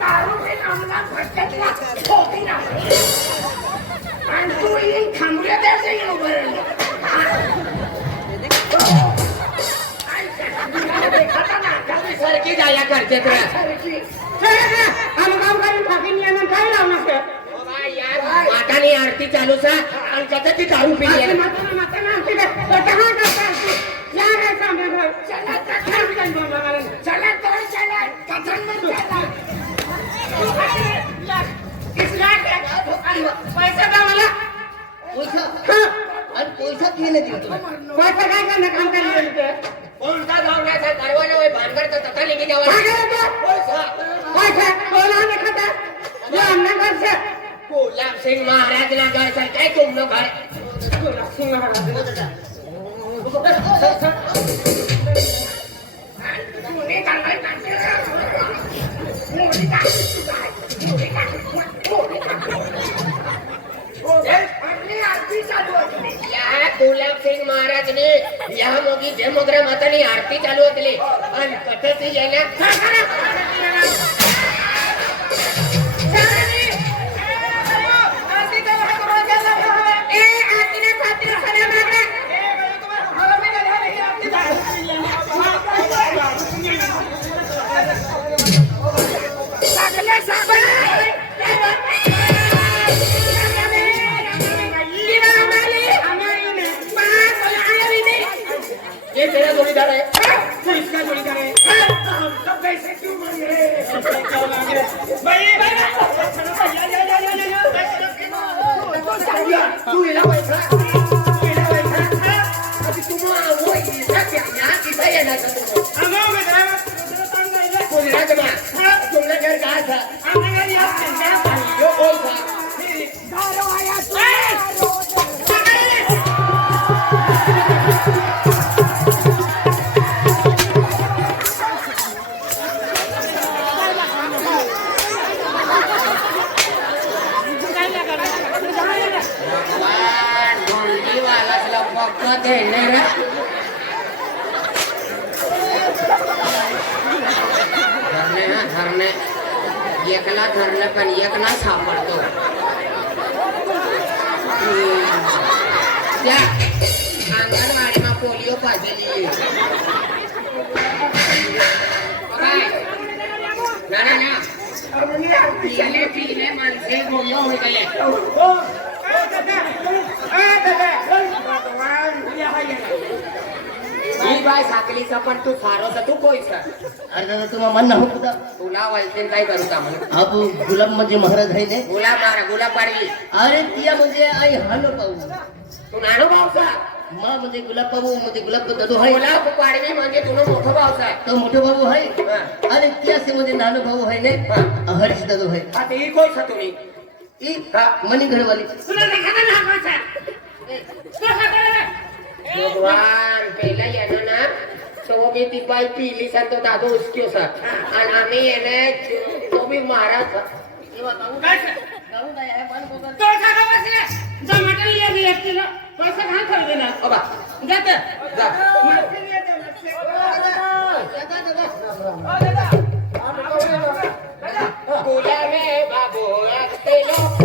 दारू भटकला. आणि तू उभं सरकी जाया करते करून काय लावणार ते? मातानी आरती चालू सा आणि ती दारू पिली माता- माता ना, आरती कर. तो करता या रे सामने चला कथन कर बोला मला. चला तो ને દીધું કોઈ પ્રકાર ના કામ કરી રહ્યું છે કોણ કા ગામ ના થાય કારવાને હોય ભાનગર તો તથા લેવી જવા ભાનગર તો. કોઈ છે કોલા ને ખાતા. જો અમને કરશે કોલામ સિંહ મહારાજ ના ગાય સર કઈ તું ન ઘરે? કોલામ સિંહ મહારાજ નો દાદા તું ને કામ કરી કાઢશે मुद्रा मातानी आरती चालू होतली. पण कथाची गेल्या ये तेरा जोडीदार आहे तो इसका जोड़ीदार है हम सब कैसे क्यों बन गए भाई तू हिला पैसा तू हिला पैसा अभी तुम्हाला वो इसा क्या यहाँ किसा येणार का तुम्ही कोणी राजमा तुमने घर कहा था यो धरणे एकला धरणे पण एक ना सापडतो. त्या अंगणवाडीमा पोलिओ पाजली पिले पिले माणसे पोलिओ ઈ ભાઈ સાકલી છે પણ તું સારો છે તું કોઈ છે? અરે દાદા તું મન ના હોતા ગુલાબ વાલતીન કાઈ કરું તા મને આપ ગુલાબ મજે મહારાજ હઈ ને? ગુલાબ મારા ગુલાબ પાડી અરે મોટો ભાવ છે. અરે તિયા નાનો ભાવ હઈ ને હરીશ દદો હઈ આ તે पिली सा तो दादू उचक्यो सा आणि आम्ही येणे तो बी महाराज पैसा कहाँ खरीदेना अबा जाते जा गुलाबे बाबू तेलो आगाडी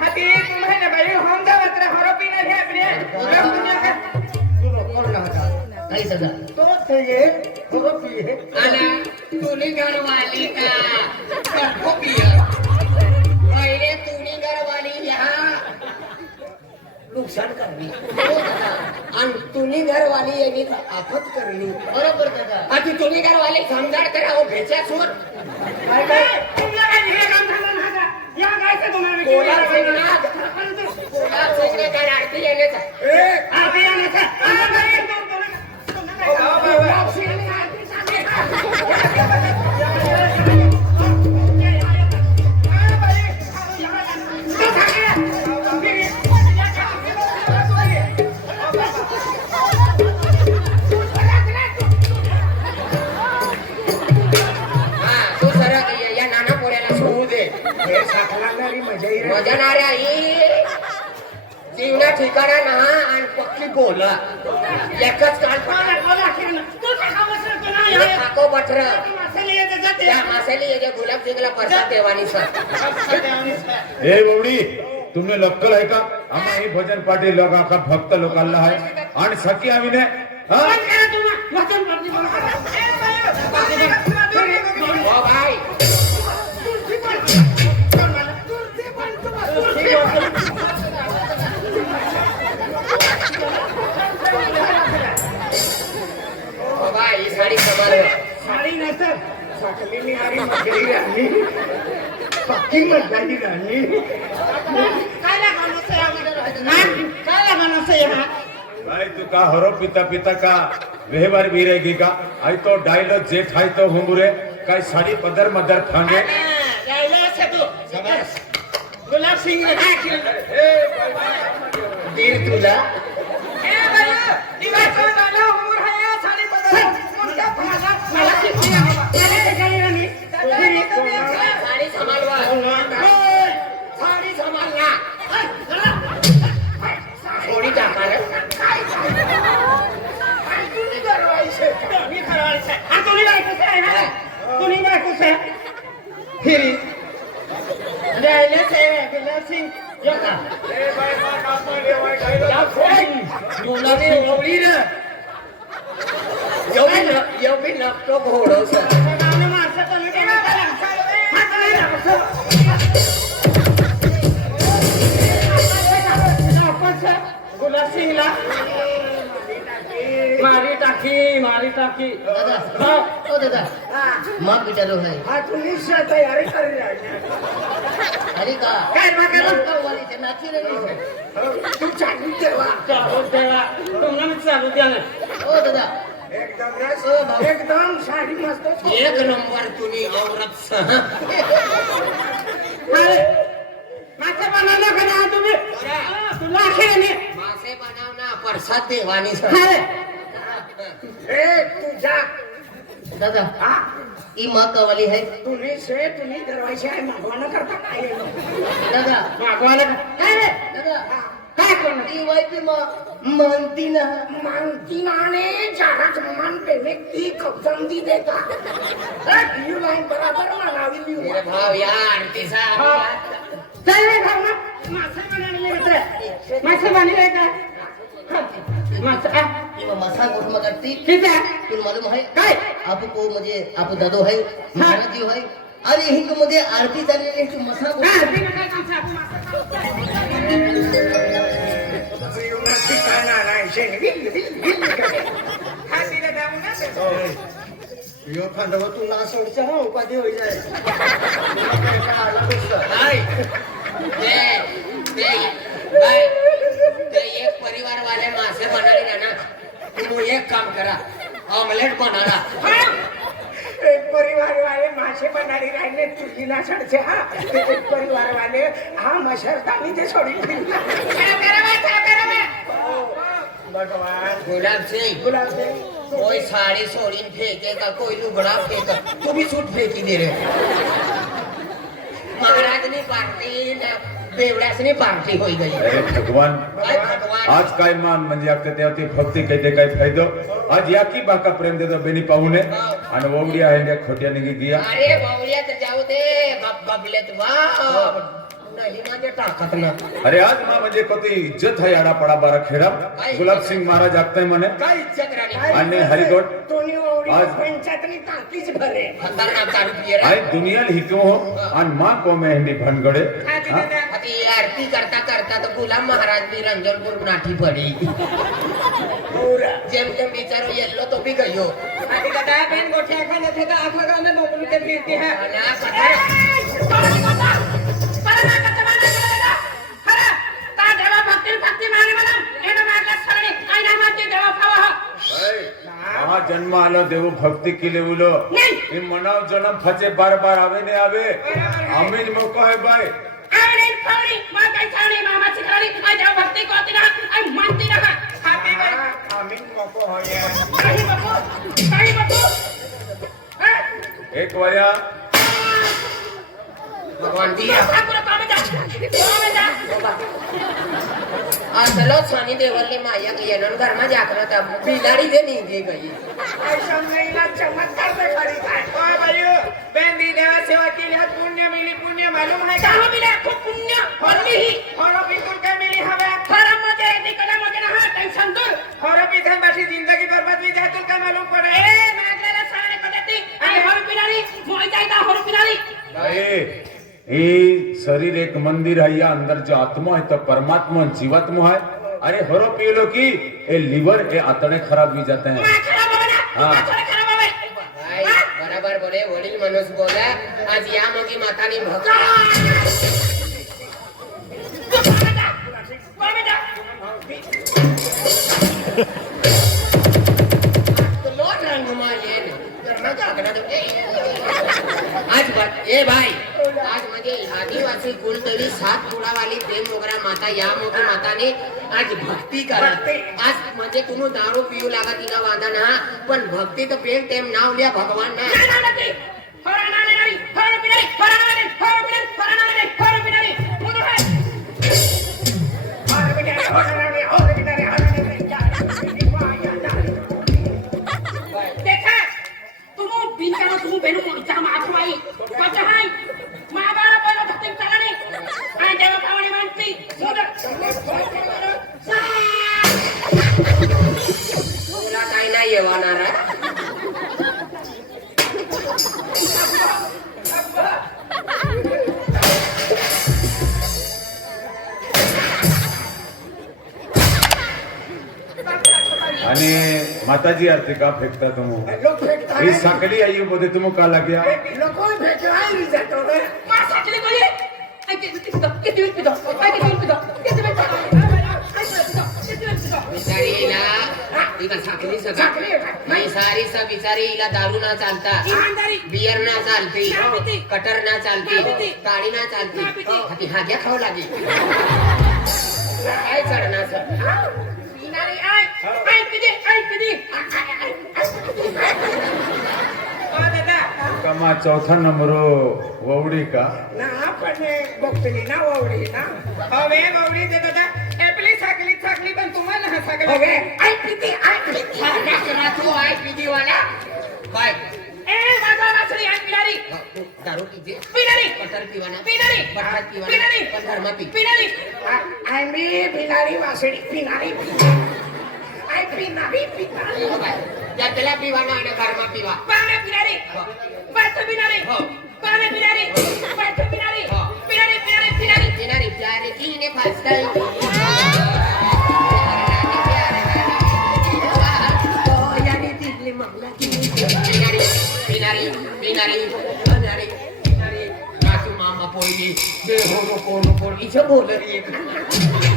हाती तुम्ही ना बाई, होम जावत रे, हरोपी ना घे आपले. लोक दुनिया का- तुनी का। सबको पिया नुकसान करणी. आणि तुनी घरवाली यांनी आफत करणी बरोबर दादा. आता तुम्ही घरवाले समजाड करा हो भेच्या सूर काय काय? तुमला काय हे हे बवडी तुमने लक्कल आहे का आम्हा हे भजन पाठी लोक का भक्त लोकांना आहे आणि सखी आम्ही ने हा. हो ही साडी कमाल पक्की मजाही राणी. काय लागलं नसेल आम्हाला? हा? काय लागलं नसेल हा? भाई तू का हरो पिता पिता का व्यवहार भी रहेगी का आई तो डायलो जेठ आहे तो घुंगुरे काय साडी पदर मदर फांगे हा, गायला असे तू. गुलाब सिंग हा, खेळलं. दीर तुला ए, बाई, दिवाळीचं गाणं उमर आहे, साडी बदल. कोणत्या फळाला? मला शिकवली आहे बाबा. मला शिकवली मी ओळखली ना एवढी ना एवढी लागतो घोडस गुलाब सिंगला टाकी मारी टाकी दादा हा ओ दादा माफ विचारो है हाँ तुम निश्चय तैयारी कर रहे का? काय नाची है तू चालू ठेवा चालू ठेवा. तुम्हाला मी चालू द्या ना. ओ दादा. एकदम रस बाबा. एकदम साडी मस्त. एक नंबर तुम्ही एवढंच सह. अरे मासे बनवलं का ना तुम्ही? हा, तुला खेळणे मासे बनाव ना प्रसाद देवानी. ए तुझ्या. दादा. हा. ई माँ का वाली है तुम्ही से तुम्ही दरवाजे आहे मागवानं करता काय दादा. मागवानं काय रे? दादा. काय ई वाईफी माँ मानती ना. मानती नाने जाराच मानते व्यक्ती कब्जंदी देता. यू लाईन बराबर म्हणावी मेरे भाव या आरतीचा चल रे भाऊ ना. मासे बनाने मित्र मासे बनले का? मासे किंवा मासा गोठ मत अटती ठीक तुला मालूम आहे? काय? आप को म्हणजे आप दादो है. महाराज जी अरे हिंगमध्ये आरती चाललेली आहे मसा गोठ हो. यो खांडवा तुला सोडच्या उपाधी होईल. ऑमलेट बनाना हा? एक परिवार वाले मासे बनाडी राहिले चुलीला सडचे हा एक परिवार वाले हा मशरदानी ते सोडी भगवान गुलाब सिंग गुलाब सिंग कोई साड़ी सोड़ी फेंकेगा कोई लुगड़ा फेंका तू भी सूट फेंकी दे रे महाराजनी पार्टी न बेवड्यासनी पार्टी होई गई अरे भगवान काय भगवान आज काय मान म्हणजे आता त्यावरती भक्ती काही काय फायदो? आज या की बाका प्रेम देतो बेनी पाहुणे आणि ओवडी आहे त्या खोट्या निघी गिया। अरे बावळ्या तर जाऊ दे बाप नाही माझ्या अरे आज मा म्हणजे कधी इज़्ज़त है आडा पडा बारा खेळा गुलाब सिंग महाराज आगताय म्हणे. काय इज़्ज़त आणि हरिगोट आज- पंचायतनी टाकीच भरे. खतरनाक दारू पिये रे. आहे दुनियाला हितो हो. आणि मा कोमे हिंदी भनगडे. हा? आरती करता करता तर गुलाम महाराज बी रंजनपूर नाठी पडी. जेम तेम बिचारो येल्लो तो बी गयो. ते है. हा हा जन्म आलो देव भक्ती केले उलो हे मनाव जन्म फचे बार बार आवे ने आवे. आम्ही मोको नको होय एक वया भगवान दिया असलो स्वामी देवलने माया येणं घरमा जाकलं तर बिलाडी दे निघे गई ऐसा महिला चमत्कार से खड़ी काय ओए भाइयों बेन दी देवा सेवा केली हात पुण्य मिली पुण्य मालूम है का मिले पुण्य? ही हरो बिलकुल हवे। मध्ये निकला मध्ये ना। टेंशन दूर। हरो ज़िंदगी बर्बाद जातुल का मालूम पडे। ए मागलेला सारे हरो पिनारी हरो पिनारी नाही हे शरीर एक मंदिर है या अंदर जो आत्मा है तो परमात्मा जीवात्मा है। अरे हरो पिलो की ये लिवर ये आतड़े खराब भी जाते हैं। खराब हा. भाई बराबर बोले वडील माणूस बोला। घरमा जाकलं तर आज बात ए भाई आज म्हणजे आदिवासी कुलदेवी सात मुळावाली प्रेम मोगरा माता या मोठी माताने आज भक्ती करा आज म्हणजे तुम्ही दारू पिऊ लागा तिला वांदा ना पण भक्ती तर प्रेम टेम नाव लिया भगवान ना Parapita माताजी आरती का फेकता तुम फेकता ही साकली आई मध्ये तुम का आहे. नाही सारी सा बिचारी हिला दारू ना चालता बियर ना चालती कटर ना चालती काळी ना चालती हाग्या खाऊ लागे काय चढणार ऐक दे ऐक दे हो दादा कमा चौथा नंबर हो, ववडी का? ना आपण बघतोय ना ववडी ना हवे ववडी दे दादा आपली साखली साखली पण तुम्हाला हा साखली हवे ऐक दे ऐक दे ना तू ऐक दे वाला बाय ए माझा नाचरी ऐक बिलारी दारू कीजिए बिलारी बटर पीवाना बिलारी बटर पीवाना बिलारी बटर पी बिलारी आम्ही बिलारी वासडी बिलारी રાત્રિ નવી પીતા ત્યાં પેલા પીવાના અને ઘરમાં પીવા. પાને પીનારી પાછો પીનારી પાને પીનારી પાછો પીનારી પીનારી પીનારી પીનારી. પીનારી ત્યારે પીને ફાસ્ટાઈ નાસુ મામા પોઈલી બે હોરો કોરો કોરો ઈછો બોલ. રહી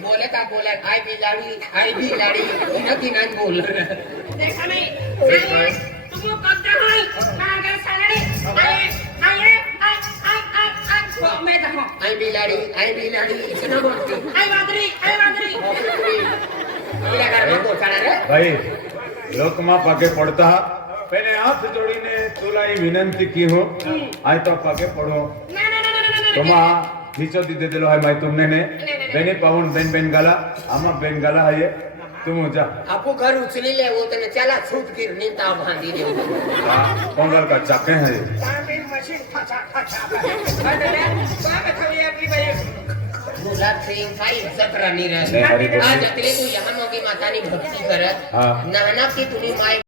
बोले का बोले आई आई की बोल देखा नहीं तुम करते हो मांगे सालड़ी आई आई आई आई आई आई इतना आई आई भाई पगे पड़ता पहले हाथ जोड़ीने तुलाई विनंती की हो आई तो पगे पड़ो तुम्हारा හිසොති දෙදෙලොහයි මයි තුන්නේනේ වෙනි बेन बेन බෙන් ගලා बेन බෙන් है ये। तुम आपको घर उचली ले वो तने चला छूट गिर नीता भांदी ने हाँ, पंगल का चाके है ये। मशीन फटा फटा बदले बाप खवे अपनी भाई गुलाब रहे। आज तू यहाँ मोगी माता ने भक्ति करत। हाँ। नाना की तुनी माई